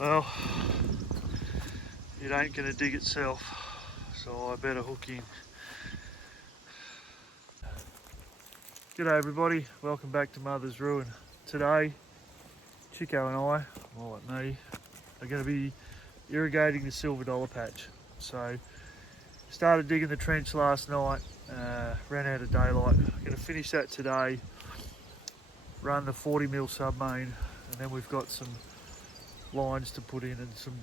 Well, it ain't gonna dig itself, so I better hook in. G'day everybody, welcome back to Mother's Ruin. Today, Chico and I, more like me, are going to be irrigating the silver dollar patch. So, started digging the trench last night, ran out of daylight. I'm going to finish that today, run the 40mm submain, and then we've got some lines to put in and some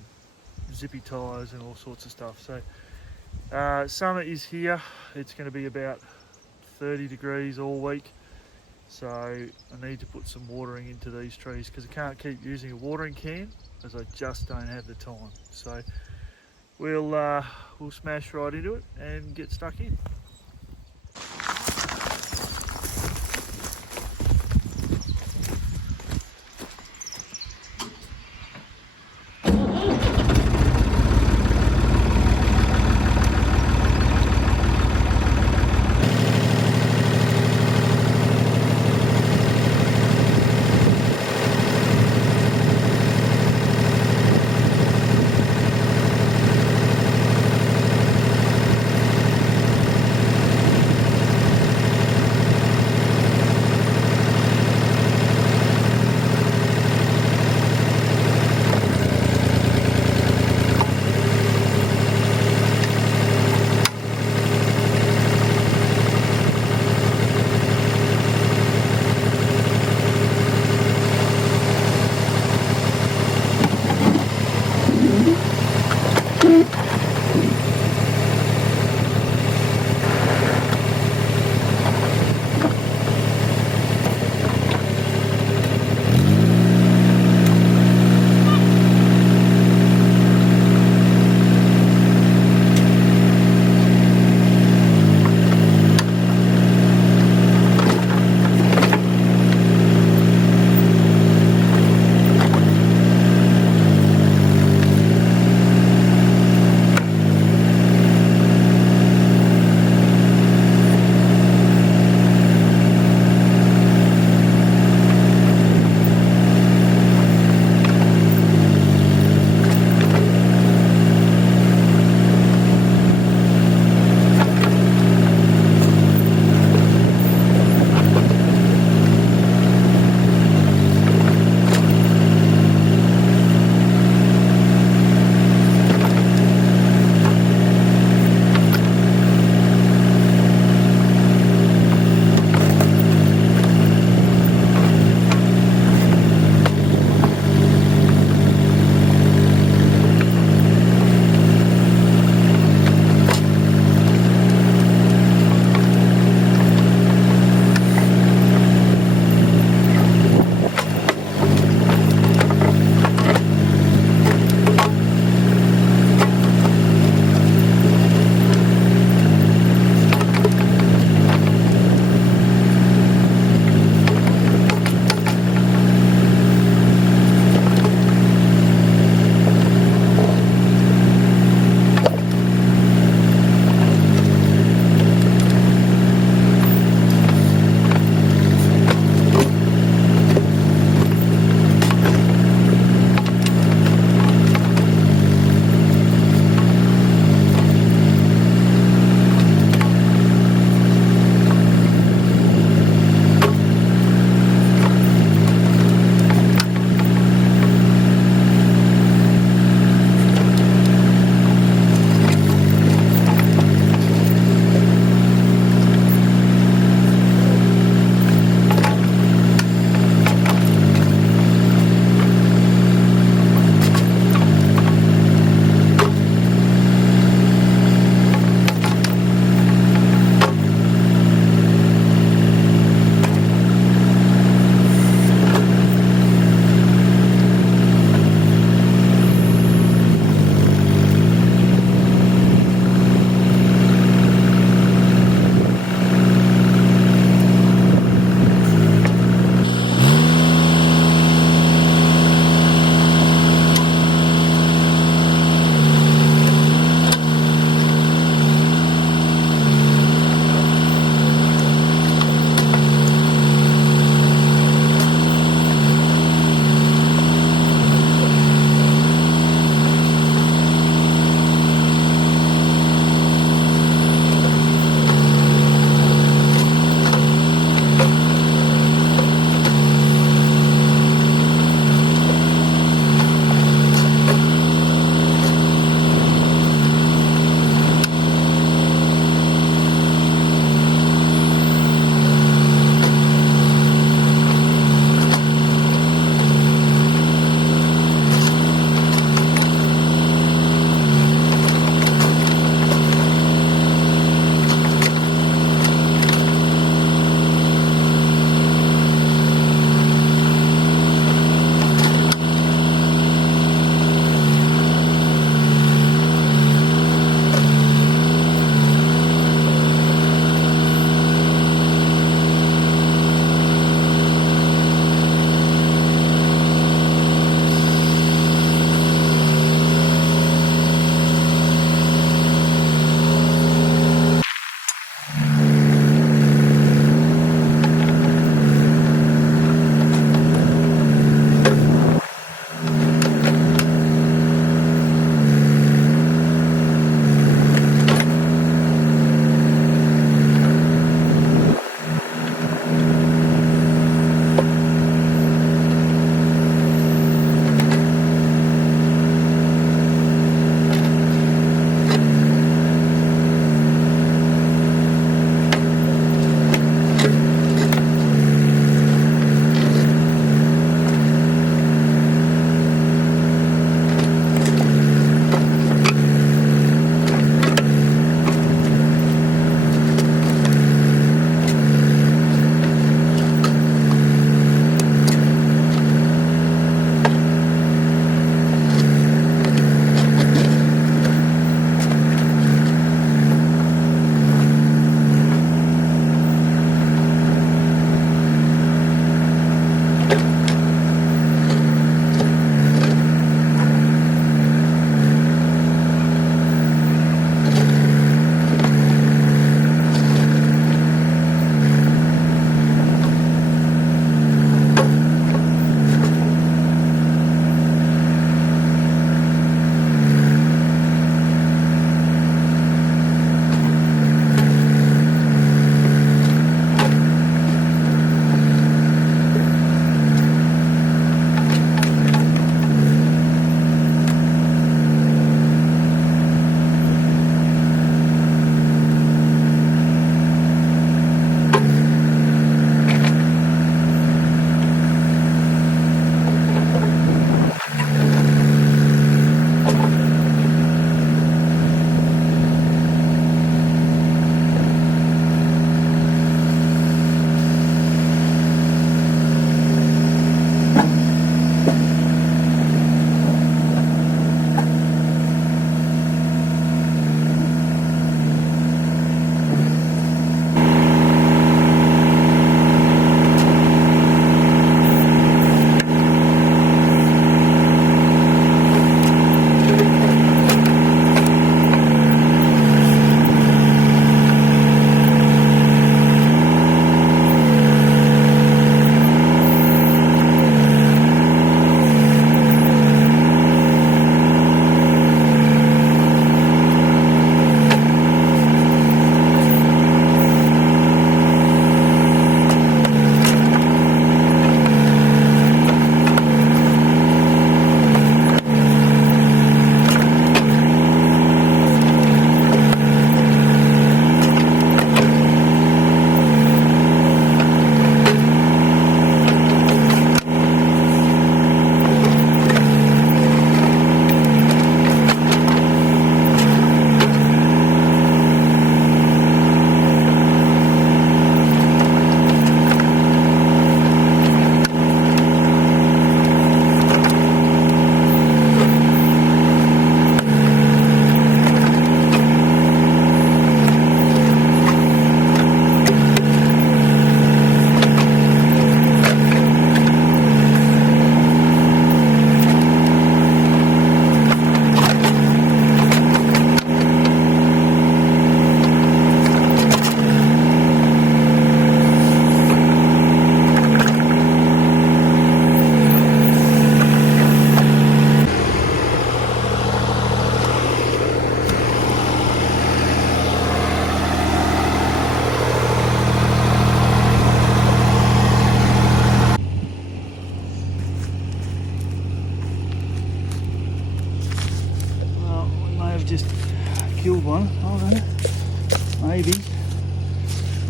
zippy tyres and all sorts of stuff. So, summer is here. It's going to be about 30 degrees all week. So I need to put some watering into these trees because I can't keep using a watering can as I just don't have the time. So we'll smash right into it and get stuck in.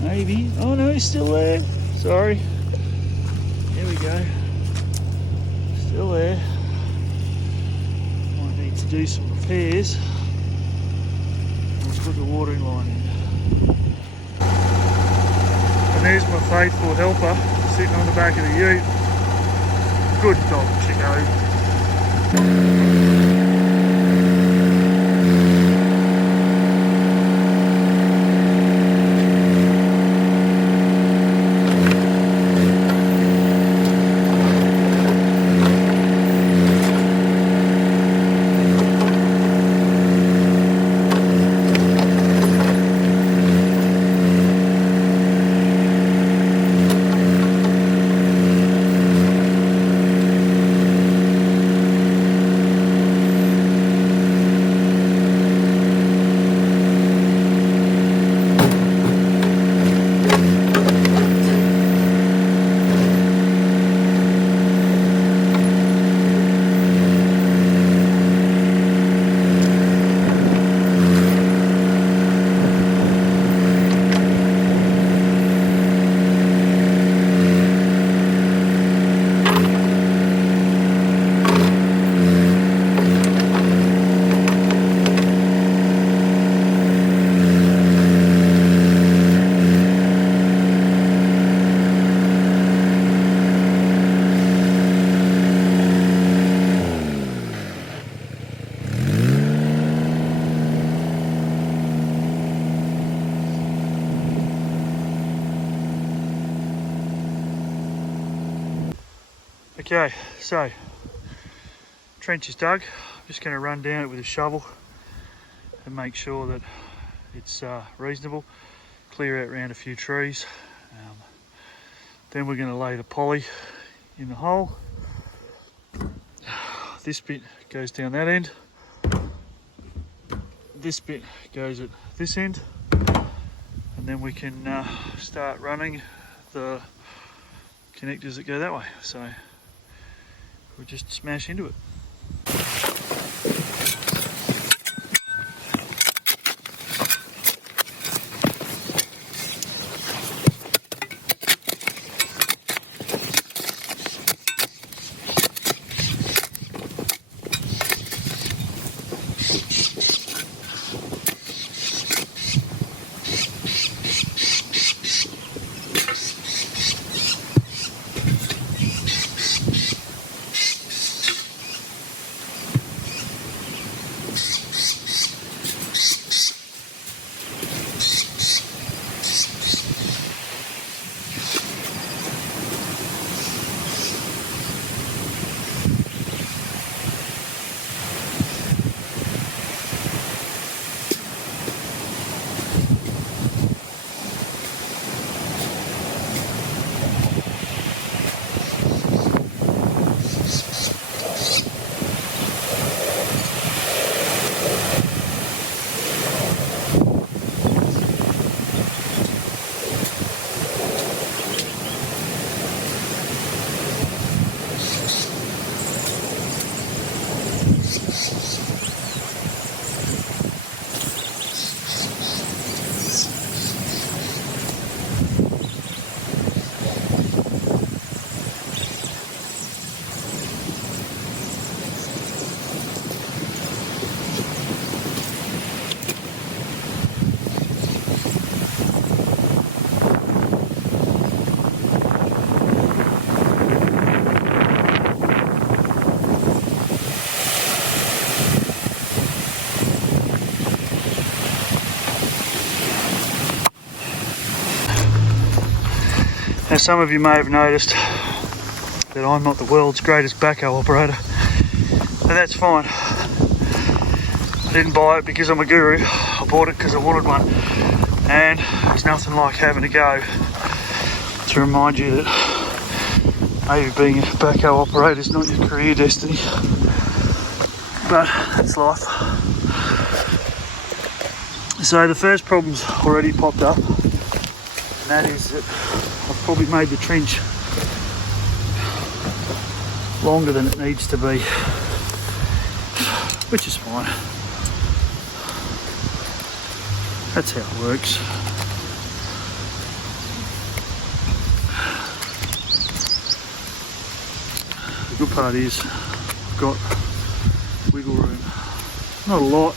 Maybe. Oh no, he's still there. Sorry. There we go. Still there. Might need to do some repairs. Let's put the watering line in. And there's my faithful helper sitting on the back of the ute. Good dog, Chico. Okay, so trench is dug. I'm just going to run down it with a shovel and make sure that it's reasonable. Clear out around a few trees. Then we're going to lay the poly in the hole. This bit goes down that end. This bit goes at this end. And then we can start running the connectors that go that way. So we'll just smash into it. Now some of you may have noticed that I'm not the world's greatest backhoe operator, but that's fine. I didn't buy it because I'm a guru, I bought it because I wanted one, and there's nothing like having a go to remind you that maybe being a backhoe operator is not your career destiny, but that's life. So the first problem's already popped up, and that is that I've probably made the trench longer than it needs to be, which is fine. That's how it works. part is I've got wiggle room. Not a lot,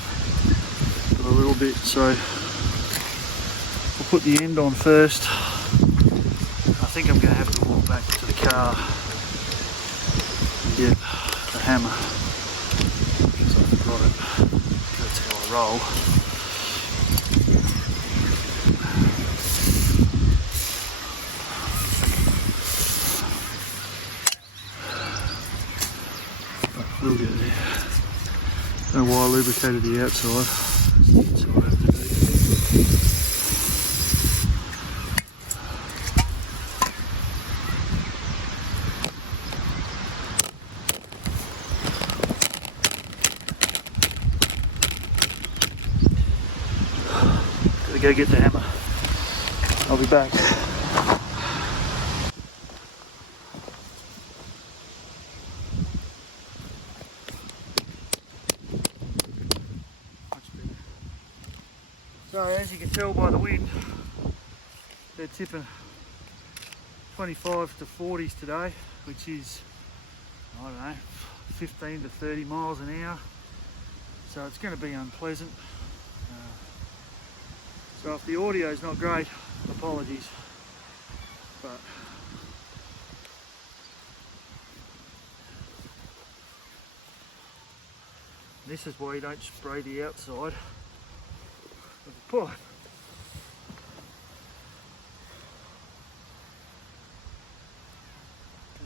but a little bit. So I'll put the end on first. I think I'm going to have to walk back to the car and get the hammer because I forgot it. That's how I roll. We'll get there. Don't know why I lubricated the outside. It's the inside I have to do. Gotta go get the hammer. I'll be back. So as you can tell by the wind, they're tipping 25 to 40s today, which is, I don't know, 15 to 30 miles an hour. So it's going to be unpleasant. So if the audio is not great, apologies. But this is why you don't spray the outside of the pipe.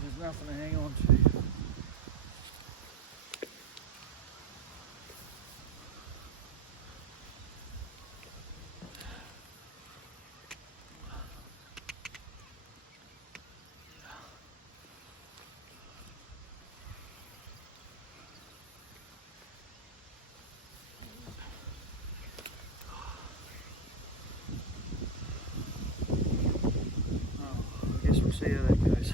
There's nothing to hang on to. We'll see how that goes.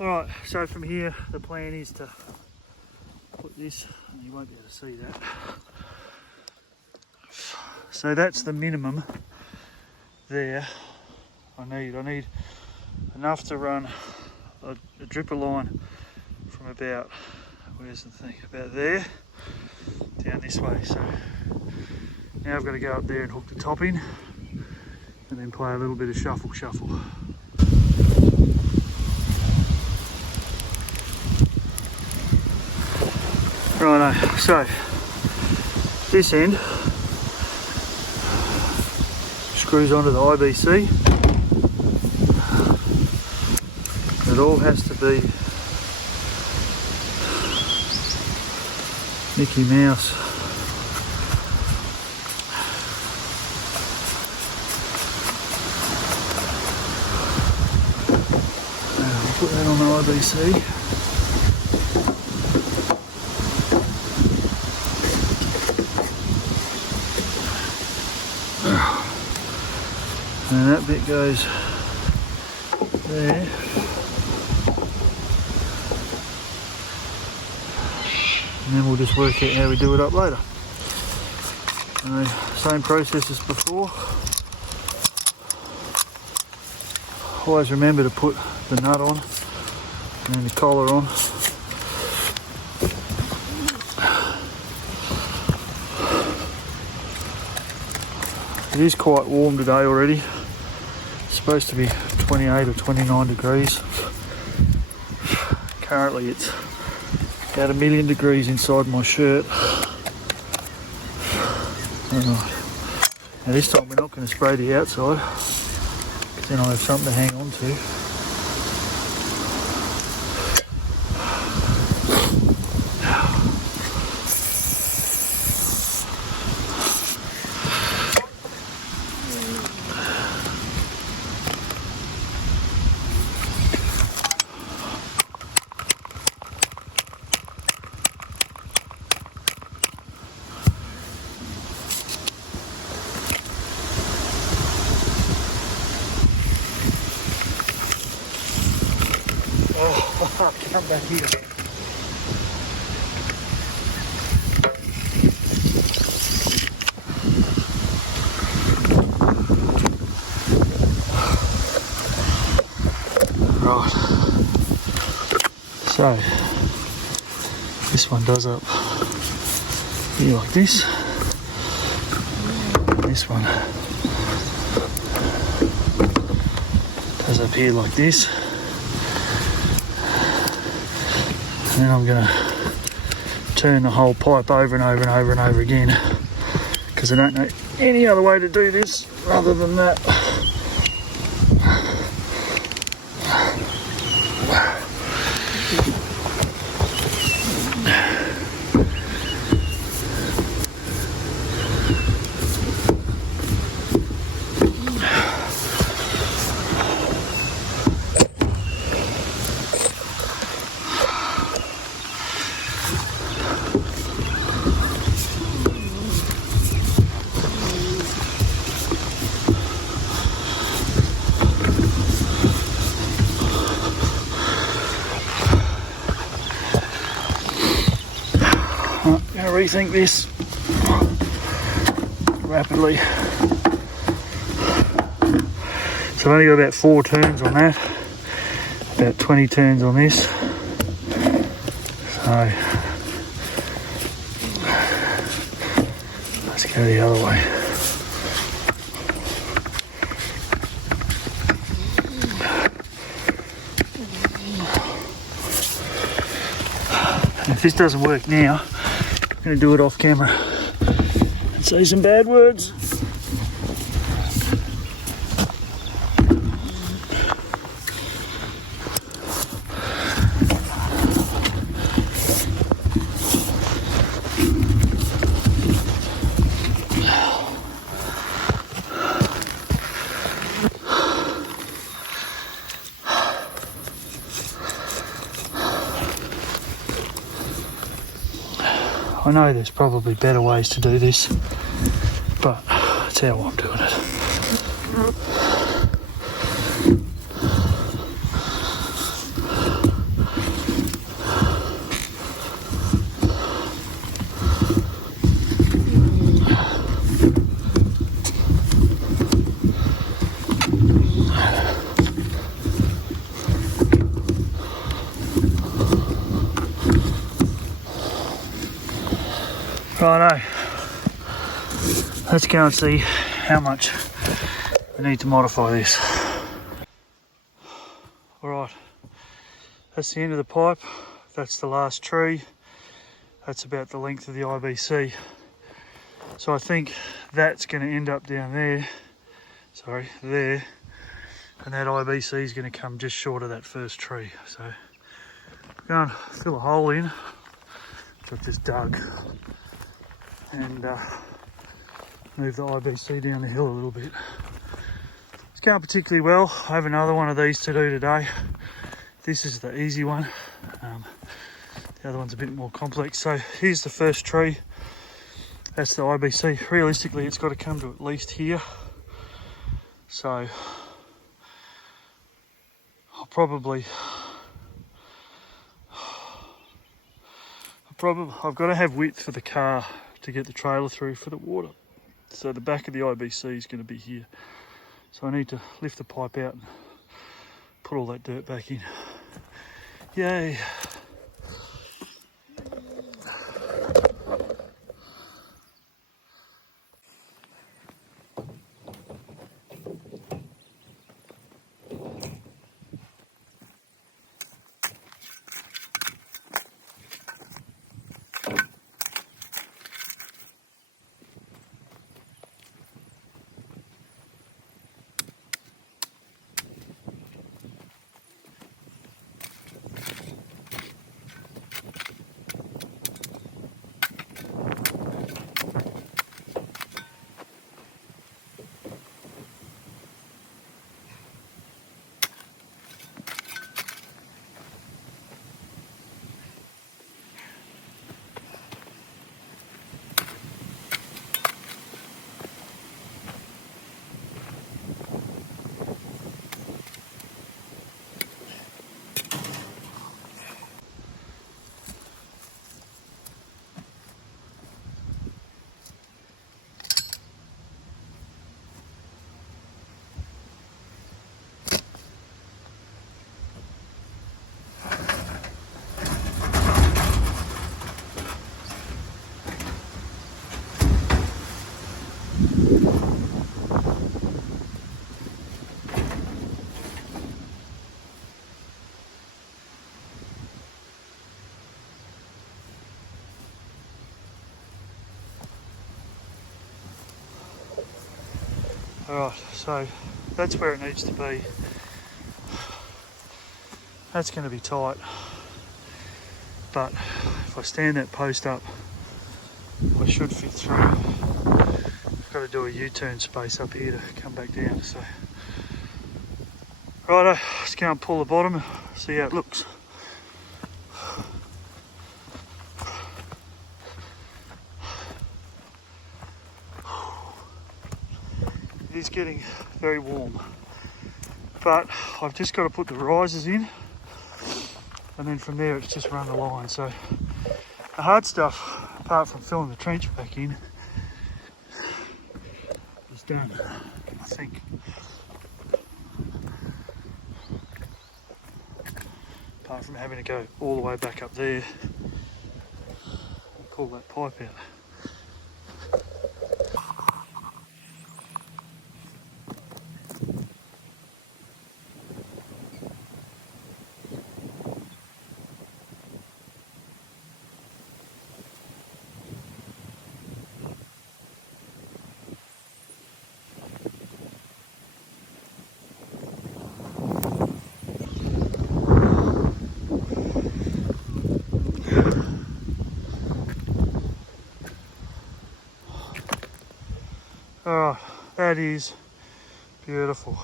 Alright, so from here the plan is to put this, and you won't be able to see that. So that's the minimum there. I need enough to run a dripper line from about, where's the thing, about there down this way. So now I've got to go up there and hook the top in, and then play a little bit of shuffle. Righto, so this end screws onto the IBC. It all has to be Mickey Mouse. Put that on the IBC. And that bit goes there. And then we'll just work out how we do it up later. Same process as before. Always remember to put the nut on and then the collar on. It is quite warm today already. It's supposed to be 28 or 29 degrees. Currently it's about 1,000,000 degrees inside my shirt. Alright. Now this time we're not going to spray the outside, because then I'll have something to hang on to. Oh, come back here. Right. So this one does up here like this. This one does up here like this. And then I'm going to turn the whole pipe over and over and over and over again, because I don't know any other way to do this other than that. I'm going to rethink this rapidly. So I've only got about 4 turns on that, about 20 turns on this. So let's go the other way. And if this doesn't work now, I'm going to do it off camera and say some bad words. I know there's probably better ways to do this, but that's how I'm doing it. Righto, let's go and see how much we need to modify this. Alright, that's the end of the pipe, that's the last tree, that's about the length of the IBC. So I think that's going to end up down there, there, and that IBC is going to come just short of that first tree. So I'm going to fill a hole in, which I've just dug, and move the IBC down the hill a little bit. It's going particularly well. I have another one of these to do today. This is the easy one. The other one's a bit more complex. So here's the first tree. That's the IBC. Realistically, it's got to come to at least here. So I've got to have width for the car to get the trailer through for the water. So the back of the IBC is going to be here. So I need to lift the pipe out and put all that dirt back in. Yay. Alright, so that's where it needs to be. That's going to be tight, but if I stand that post up, I should fit through. I've got to do a U-turn space up here to come back down. So, righto, let's go and pull the bottom, see how it looks. It is getting very warm, but I've just got to put the risers in, and then from there it's just run the line. So the hard stuff, apart from filling the trench back in, is done, I think. Apart from having to go all the way back up there and pull that pipe out. Alright, that is beautiful.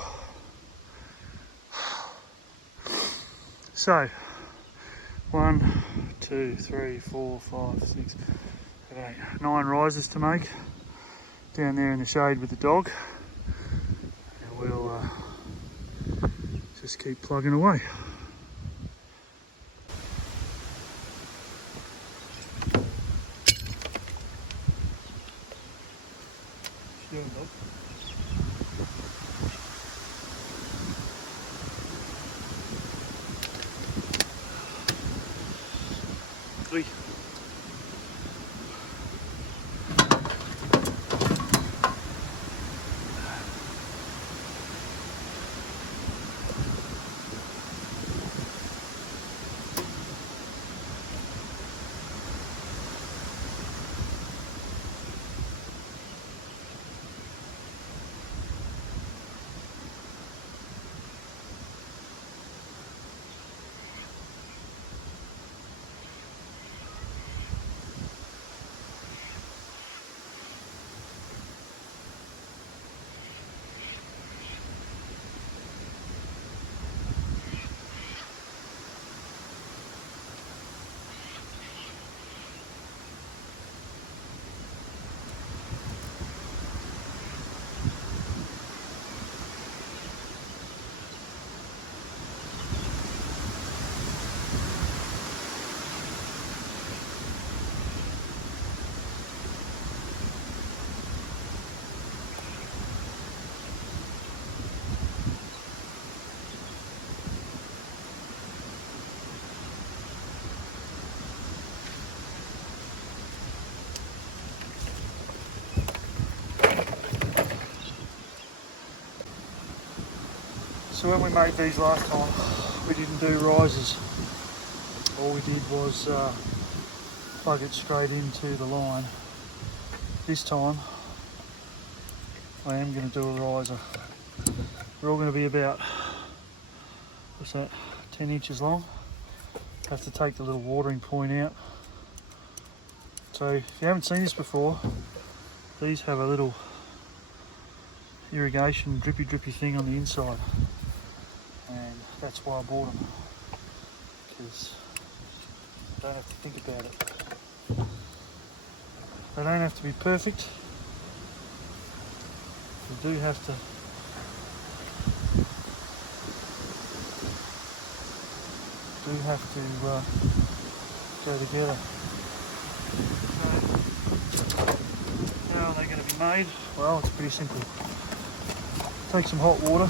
So, 1, 2, 3, 4, 5, 6, 7, 8, 9 risers to make down there in the shade with the dog, and we'll just keep plugging away. Three. So when we made these last time, we didn't do risers. All we did was plug it straight into the line. This time, I am going to do a riser. They're all going to be about, what's that, 10 inches long. Have to take the little watering point out. So if you haven't seen this before, these have a little irrigation drippy thing on the inside. And that's why I bought them, because I don't have to think about it. They don't have to be perfect. You do have to go together. So how are they going to be made? Well, it's pretty simple. Take some hot water.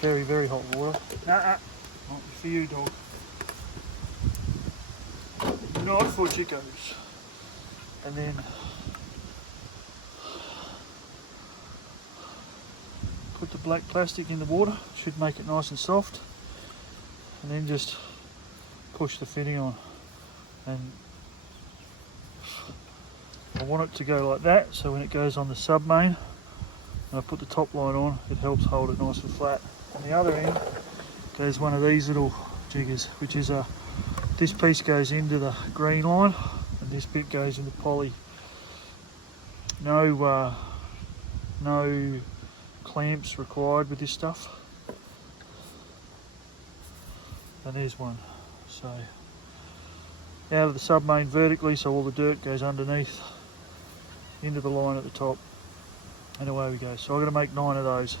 Very hot water. Not for you, dog. Not for chickos. And then put the black plastic in the water. Should make it nice and soft. And then just push the fitting on. And I want it to go like that, so when it goes on the sub main and I put the top line on, it helps hold it nice and flat. On the other end goes one of these little jiggers, which is this piece goes into the green line and this bit goes into poly. No clamps required with this stuff. And there's one. So out of the sub main vertically, so all the dirt goes underneath into the line at the top, and away we go. So I'm going to make 9 of those.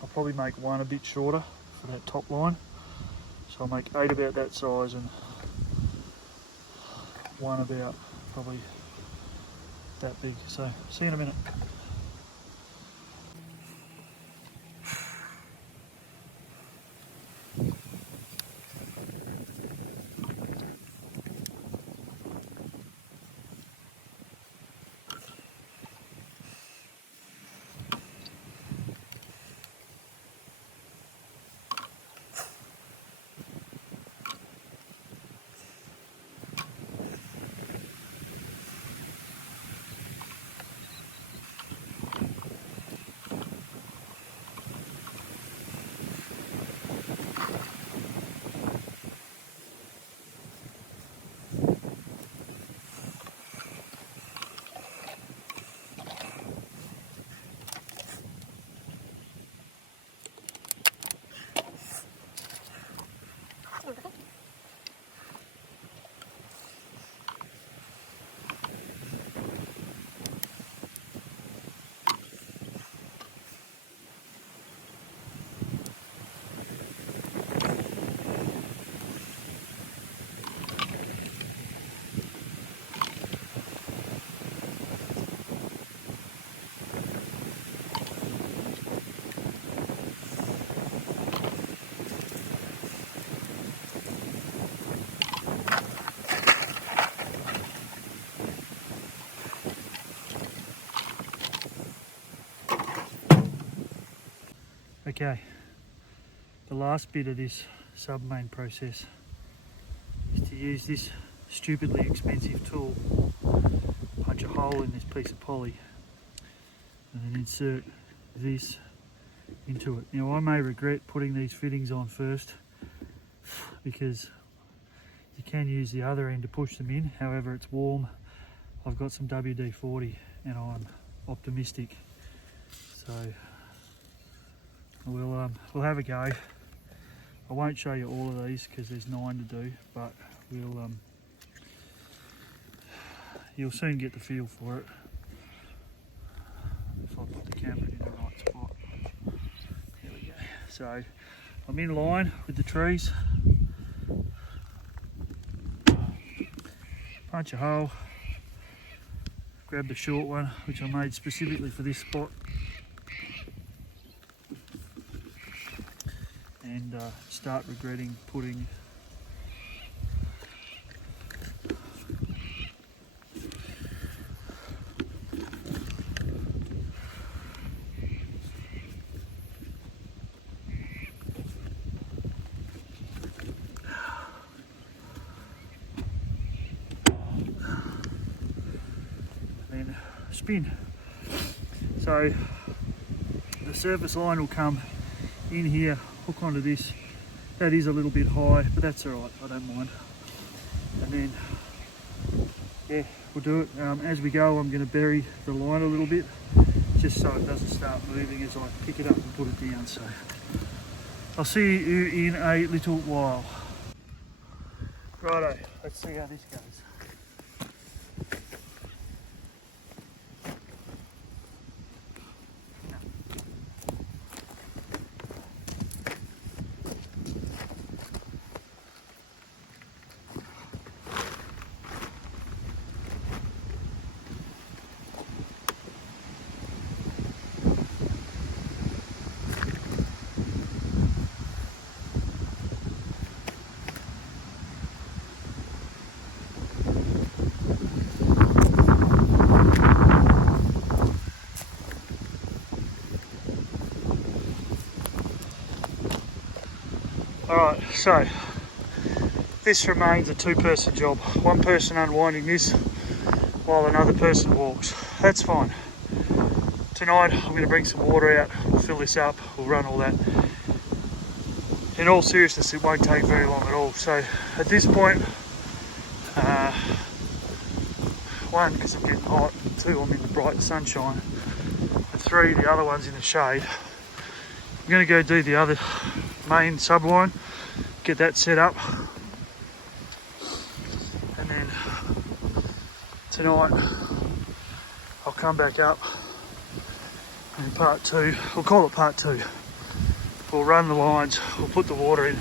I'll probably make one a bit shorter for that top line, so I'll make 8 about that size and one about probably that big. So see you in a minute. Okay, the last bit of this sub main process is to use this stupidly expensive tool, punch a hole in this piece of poly and then insert this into it. Now I may regret putting these fittings on first because you can use the other end to push them in, however it's warm. I've got some WD-40 and I'm optimistic, so we'll have a go. I won't show you all of these because there's 9 to do, but you'll soon get the feel for it if I put the camera in the right spot. There we go. So I'm in line with the trees. Punch a hole, grab the short one which I made specifically for this spot, and start regretting putting then spin. So the surface line will come in here, hook onto this. That is a little bit high, but that's all right, I don't mind. And then, yeah, we'll do it. As we go, I'm going to bury the line a little bit, just so it doesn't start moving as I pick it up and put it down. So I'll see you in a little while. Righto, let's see how this goes. Alright, so this remains a two-person job. One person unwinding this while another person walks. That's fine. Tonight I'm going to bring some water out, we'll fill this up, we'll run all that. In all seriousness, it won't take very long at all. So at this point, one, because I'm getting hot, and two, I'm in the bright sunshine, and three, the other one's in the shade. I'm going to go do the other main subline, get that set up, and then tonight I'll come back up in part two. We'll call it part two. We'll run the lines, we'll put the water in,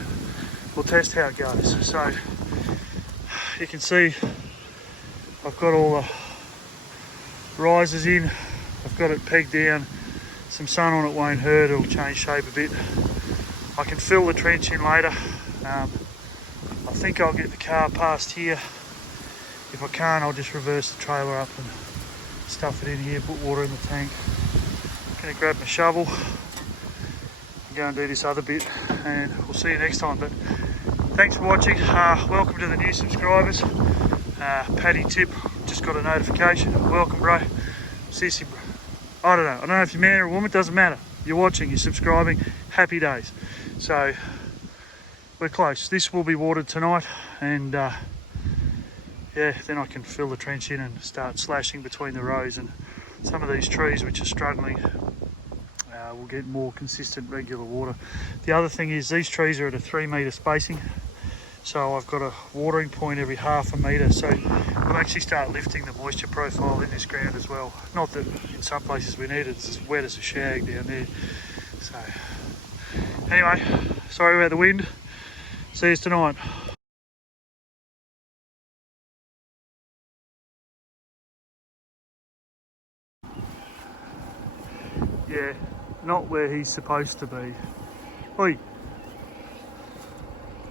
we'll test how it goes. So you can see I've got all the risers in, I've got it pegged down, some sun on it won't hurt, it'll change shape a bit. I can fill the trench in later. I think I'll get the car past here. If I can't, I'll just reverse the trailer up and stuff it in here, put water in the tank. I'm gonna grab my shovel, go and do this other bit, and we'll see you next time. But thanks for watching. Welcome to the new subscribers. Paddy Tip just got a notification. Welcome, bro. Sissy, bro. I don't know if you're a man or a woman, it doesn't matter. You're watching, you're subscribing, happy days. So we're close. This will be watered tonight, and yeah, then I can fill the trench in and start slashing between the rows, and some of these trees which are struggling will get more consistent regular water. The other thing is these trees are at a 3 metre spacing, so I've got a watering point every half a metre, so we'll actually start lifting the moisture profile in this ground as well. Not that in some places we need it, it's as wet as a shag down there. So anyway, sorry about the wind, see you tonight. Yeah, not where he's supposed to be. Oi.